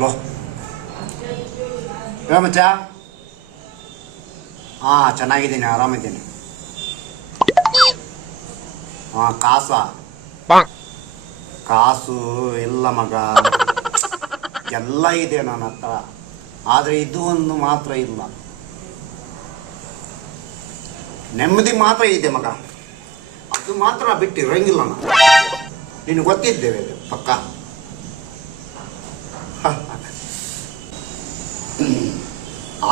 Hello ಮಚ್ಚ. ಹಾಂ ಚೆನ್ನಾಗಿದ್ದೀನಿ, ಆರಾಮಿದ್ದೀನಿ. ಹಾಂ ಕಾಸು ಇಲ್ಲ ಮಗ, ಎಲ್ಲ ಇದೆ ನನ್ನ ಹತ್ರ. ಆದರೆ ಇದು ಒಂದು ಮಾತ್ರ ಇಲ್ಲ, ನೆಮ್ಮದಿ ಮಾತ್ರ ಇದೆ ಮಗ. ಅದು ಮಾತ್ರ ಬಿಟ್ಟು ಇರಂಗಿಲ್ಲ ನಾನು. ನೀನು ಗೊತ್ತಿದ್ದೇವೆ ಪಕ್ಕ.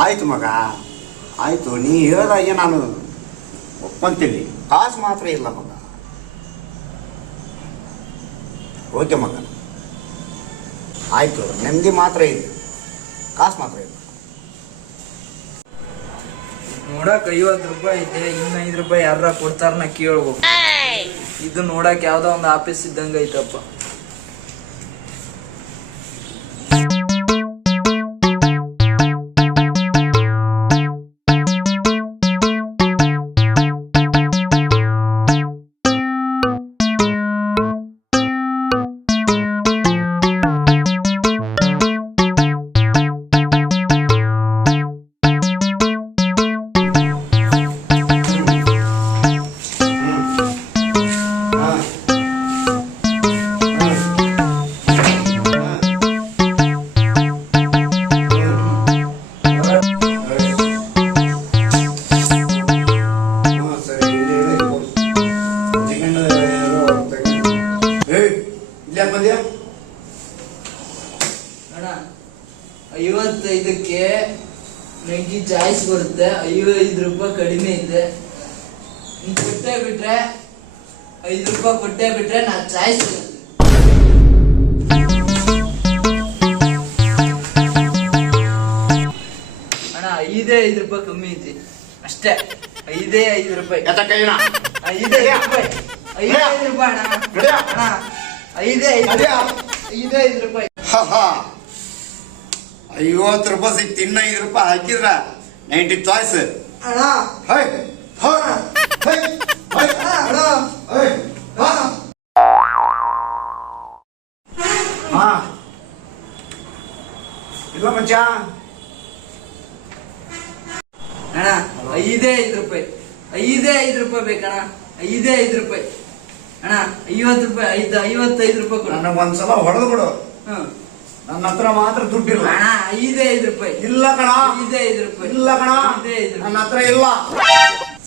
ಆಯಿತು ಮಗ, ಆಯಿತು. ನೀ ಹೇಳಿದಾಗೆ ನಾನು ಒಪ್ಕೊಂತೀನಿ. ಕಾಸು ಮಾತ್ರ ಇಲ್ಲ ಮಗ. ಓಕೆ ಮಗ, ಆಯಿತು. ನೆಮ್ಮದಿ ಮಾತ್ರ ಇದೆ, ಕಾಸು ಮಾತ್ರ ಇಲ್ಲ. ನೋಡಕ್ 50 ರೂಪಾಯಿ ಐತೆ, ಇನ್ನು 5 ರೂಪಾಯಿ ಯಾರ ಕೊಡ್ತಾರನ್ನ ಕೇಳ್ಬೇಕು. ಇದು ನೋಡಕ್ ಯಾವ್ದೋ ಒಂದು ಆಫೀಸ್ ಇದ್ದಂಗ ಐತಪ್ಪ. ಅಣ್ಣ 55ಕ್ಕೆ ನಂಗೆ ಚಾಯ್ಸ್ ಬರುತ್ತೆ. 55 ರೂಪಾಯಿ ಕಡಿಮೆ ಐತೆ. ಕೊಟ್ಟೆ ಬಿಟ್ರೆ 5 ರೂಪಾಯಿ ಕೊಟ್ಟೆ ಬಿಟ್ರೆ ನಾ ಚಾಯ್ಸ್ ಬರುತ್ತೆ. ಅಣ್ಣ 5 ರೂಪಾಯಿ ಕಮ್ಮಿ ಐತಿ ಅಷ್ಟೇ. 5 ರೂಪಾಯಿ 5 ರೂಪಾಯಿ 5 ರೂಪಾಯಿ ಅಣ್ಣ. 5 ರೂಪಾಯಿ. 50 ರೂಪಾಯಿ ಸಿಕ್ತು, ಇನ್ನು 5 ರೂಪಾಯಿ ಹಾಕಿದ್ರ 90 ಚಾಯ್ಸ್. ಇಲ್ಲ ಮಚ್ಚ. ಅಣ್ಣ 5 ರೂಪಾಯಿ 5 ರೂಪಾಯಿ ಬೇಕಣ್ಣ. 5 ರೂಪಾಯಿ ಅಣ್ಣ. 50 ರೂಪಾಯಿ 55 ರೂಪಾಯಿ ಕೊಡು. ನನಗೆ ಒಂದ್ಸಲ ಹೊಡೆದು ಬಿಡು. ನನ್ನ ಹತ್ರ ಮಾತ್ರ ದುಡ್ಡಿಲ್ಲ ಅಣ್ಣ. 5 ರೂಪಾಯಿ ಇಲ್ಲ ಕಣ. 5 ರೂಪಾಯಿ ಇಲ್ಲ ಕಣ, ನನ್ನ ಹತ್ರ ಇಲ್ಲ.